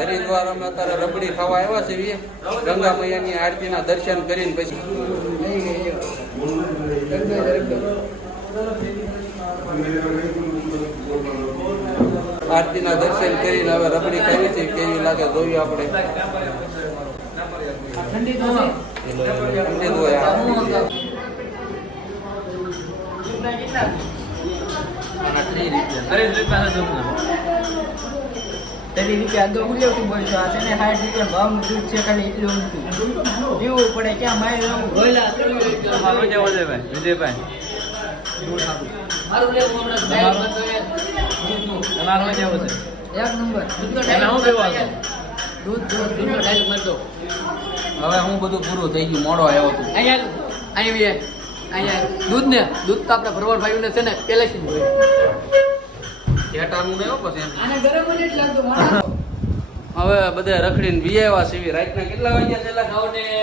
હરિદ્વાર અમે અત્યારે રબડી ખાવા આવ્યા છીએ. ગંગા મૈયાની આરતીના દર્શન કરીને પછી આરતીના દર્શન કરીને હવે રબડી ખાવી છે. કેવી લાગે જોઈએ આપણે. ઠંડી તો હોય. ભાવનું દૂધ છે ખાલી એટલું પીવું પડે ક્યાં મારે વિજયભાઈ એક નંબર હવે હું બધું પૂરું થઈ ગયું. મોડો આવ્યો હતું. અહીંયા દૂધ ને દૂધ તો આપણા ભરવાડ ને છે ને પહેલેથી જ ઘેટાનું નહીં પછી આને ગરમ જ લાગતું. હવે બધા રખડીને વી આવ્યા છે. રાતના કેટલા વાગ્યા છે?